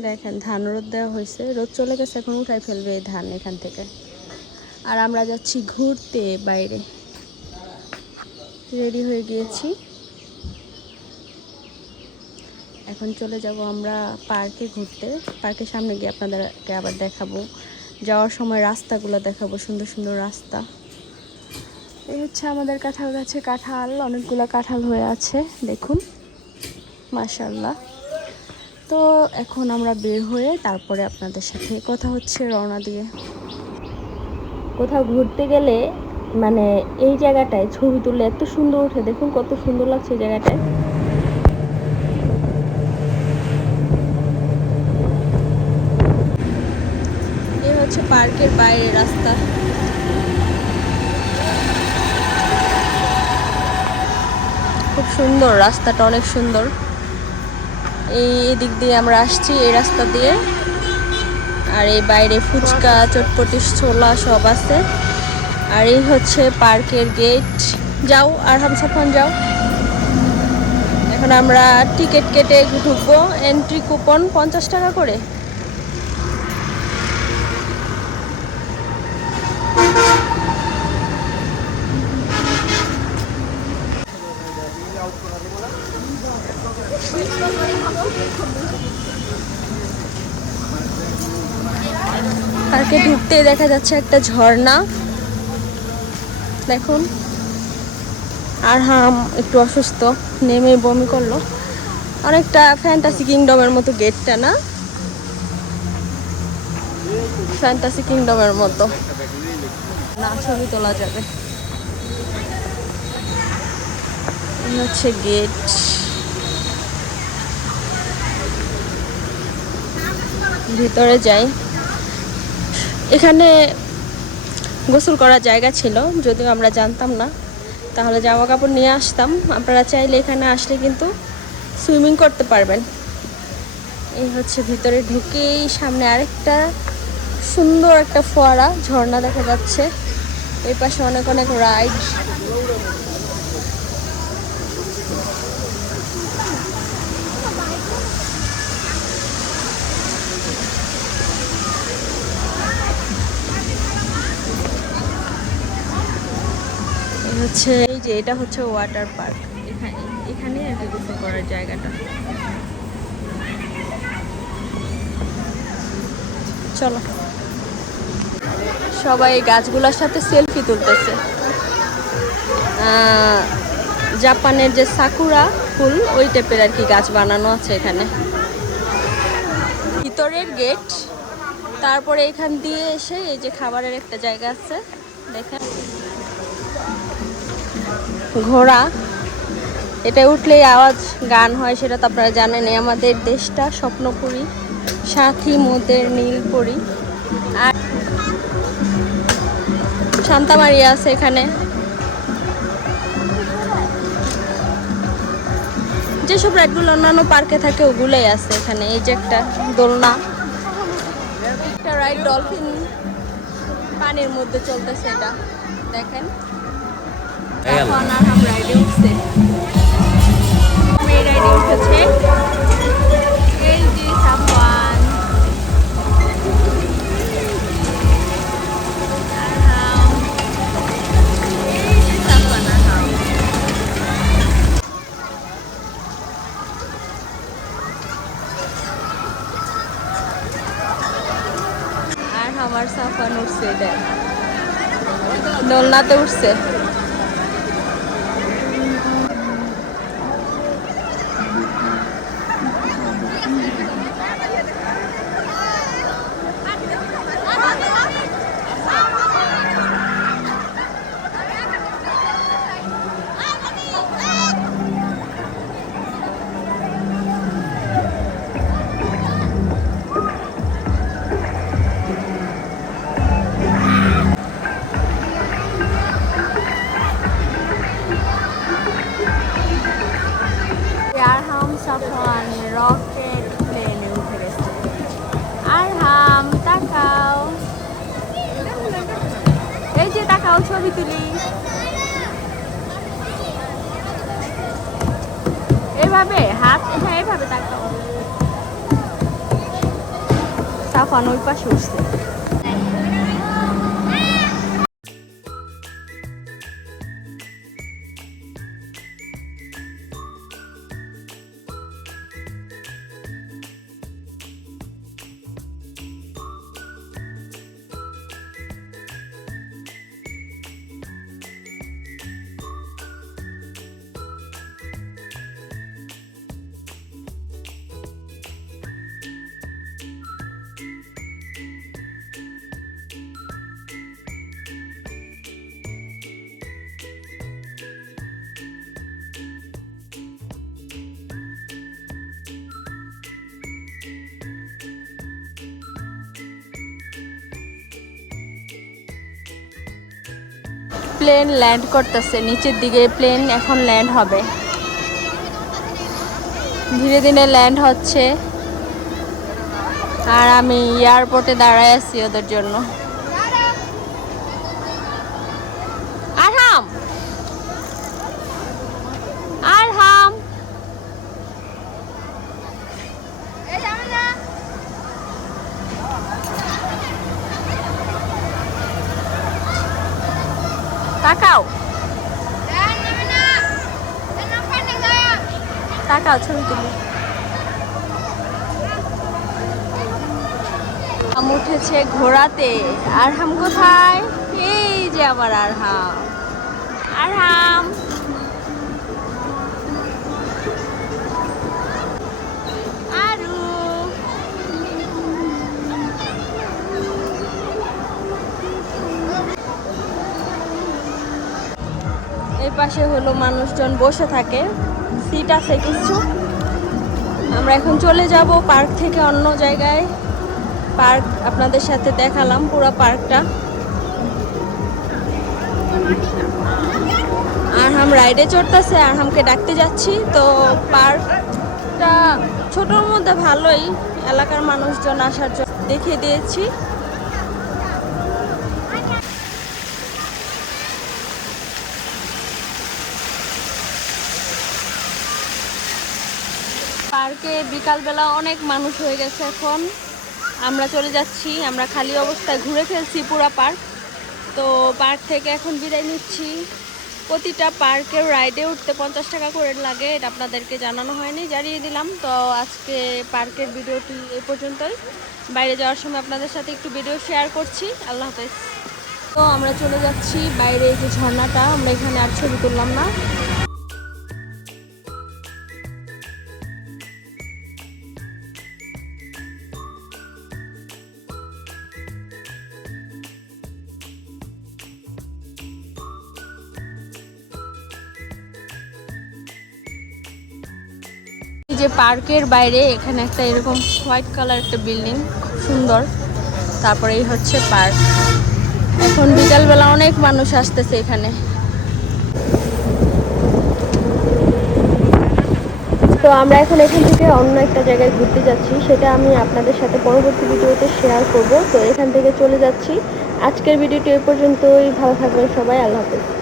দেখেন ধান রোদ দেওয়া হয়েছে, রোদ চলে গেছে, এখন উঠাই ফেলবে এই ধান এখান থেকে। আর আমরা যাচ্ছি ঘুরতে বাইরে, রেডি হয়ে গিয়েছি। এখন চলে যাব আমরা পার্কে ঘুরতে। পার্কের সামনে গিয়ে আপনাদেরকে আবার দেখাবো, যাওয়ার সময় রাস্তাগুলো দেখাবো, সুন্দর সুন্দর রাস্তা। এই হচ্ছে আমাদের কাঁঠাল গাছে কাঁঠাল, অনেকগুলো কাঁঠাল হয়ে আছে দেখুন, মাশাআল্লাহ। তো এখন আমরা বের হয়ে তারপরে আপনাদের সাথে কথা হচ্ছে রওনা দিয়ে। কোথাও ঘুরতে গেলে মানে এই জায়গাটায় ছবি তুললে এত সুন্দর ওঠে, দেখুন কত সুন্দর লাগছে এই জায়গাটায়। এই হচ্ছে পার্কের বাইরে রাস্তা। খুব সুন্দর রাস্তাটা, অনেক সুন্দর। এই দিক দিয়ে আমরা আসছি, এই রাস্তা দিয়ে। আর এই বাইরে ফুচকা, চটপটি, ছোলা সব আছে। আর এই হচ্ছে পার্কের গেট। যাও আর হামসাফান যাও। এখন আমরা টিকিট কেটে ঢুকবো, এন্ট্রি কুপন 50 টাকা করে। পার্কে ঢুকতে দেখা যাচ্ছে একটা ঝর্ণা, দেখুন। আর হাম একটু অসুস্থ, নেমে বমি করলো। অনেকটা ফ্যান্টাসি কিংডমের মতো গেটটা, না? ফ্যান্টাসি কিংডমের মতো না, ছবি তোলা যাবে। হচ্ছে গেট। ভিতরে যাই। এখানে গোসল করার জায়গা ছিল, যদিও আমরা জানতাম না, তাহলে জামা কাপড় নিয়ে আসতাম। আপনারা চাইলে এখানে আসলে কিন্তু সুইমিং করতে পারবেন। এই হচ্ছে ভিতরে ঢুকেই সামনে আরেকটা সুন্দর একটা ফোয়ারা, ঝর্ণা দেখা যাচ্ছে। এই পাশে অনেক অনেক রাইড। হচ্ছে এই যে এটা হচ্ছে ওয়াটার পার্ক, এখানে আর কি গোসল করার জায়গাটা। চলো, সবাই গাছগুলোর সাথে সেলফি তুলতেছে। জাপানের যে সাকুরা ফুল, ওই টাইপের আর কি গাছ বানানো আছে এখানে। ভিতরের গেট, তারপরে এখান দিয়ে এসে এই যে খাবারের একটা জায়গা আছে, দেখেন ঘোড়া। এটা উঠলেই আওয়াজ গান হয়, সেটা তো আপনারা জানেন। আমাদের দেশটা স্বপ্নপুরী, সাথী মোদের নীলপরি। আর শান্তা মারিয়া আছে এখানে। যেসব রাইডগুলো অন্যান্য পার্কে থাকে ওগুলোই আছে এখানে। এই যে একটা দোলনা, একটা রাইড ডলফিন পানির মধ্যে চলতেছে, এটা দেখেন। এখন আর হাম রাইডে উঠছে, মেয়ে রাইডে উঠেছে। এই যে সাফওয়ান, আমার সাফওয়ান উঠছে, দেখ দোলনাতে উঠছে। সাফওয়ান রকেট প্লেনে উঠে গেছে। আর হাম তাকাও, এই যে তাকাও, ছবি তুলি। এভাবে হাত উঠে, এভাবে তাকাও। তুফান ওই পাশে উঠছে। প্লেন ল্যান্ড করতেছে নিচের দিকে, প্লেন এখন ল্যান্ড হবে, ধীরে ধীরে ল্যান্ড হচ্ছে। আর আমি এয়ারপোর্টে দাঁড়ায় আছি ওদের জন্য। আরহাম, আরহাম, তাকাও তাকাও, ছবি তুলি। আম উঠেছে ঘোড়াতে। আরহাম কোথায়? এই যে আমার আরহাম। আরহাম, আরু, এই পাশে হলো মানুষজন বসে থাকে, সিট আছে কিছু। আমরা এখন চলে যাব পার্ক থেকে অন্য জায়গায়। পার্ক আপনাদের সাথে দেখালাম পুরো পার্কটা। আরহাম রাইডে চড়তেছে, আরহামকে ডাকতে যাচ্ছি। তো পার্কটা ছোটোর মধ্যে ভালোই, এলাকার মানুষজন আসার জন্য দেখিয়ে দিয়েছি। পার্কে বিকালবেলা অনেক মানুষ হয়ে গেছে। এখন আমরা চলে যাচ্ছি, আমরা খালি অবস্থায় ঘুরে ফেলছি পুরো পার্ক। তো পার্ক থেকে এখন বিদায় নিচ্ছি। প্রতিটা পার্কের রাইডে উঠতে 50 টাকা করে লাগে, এটা আপনাদেরকে জানানো হয়নি, জানিয়ে দিলাম। তো আজকে পার্কের ভিডিওটি এই পর্যন্তই। বাইরে যাওয়ার সময় আপনাদের সাথে একটু ভিডিও শেয়ার করছি। আল্লাহ হাফেজ। তো আমরা চলে যাচ্ছি বাইরে, এই যে ঝর্ণাটা, আমরা এখানে আর ছবি তুললাম না। যে পার্কের বাইরে এখানে একটা এরকম হোয়াইট কালার একটা বিল্ডিং, খুব সুন্দর। তারপরে এই হচ্ছে পার্ক। এখন বিকালবেলা অনেক মানুষ আসতেছে এখানে। তো আমরা এখন এখান থেকে অন্য একটা জায়গায় ঘুরতে যাচ্ছি, সেটা আমি আপনাদের সাথে পরবর্তী ভিডিওতে শেয়ার করব। তো এখান থেকে চলে যাচ্ছি। আজকের ভিডিওটি এই পর্যন্তই। ভালো থাকবেন সবাই, আল্লাহ হাফেজ।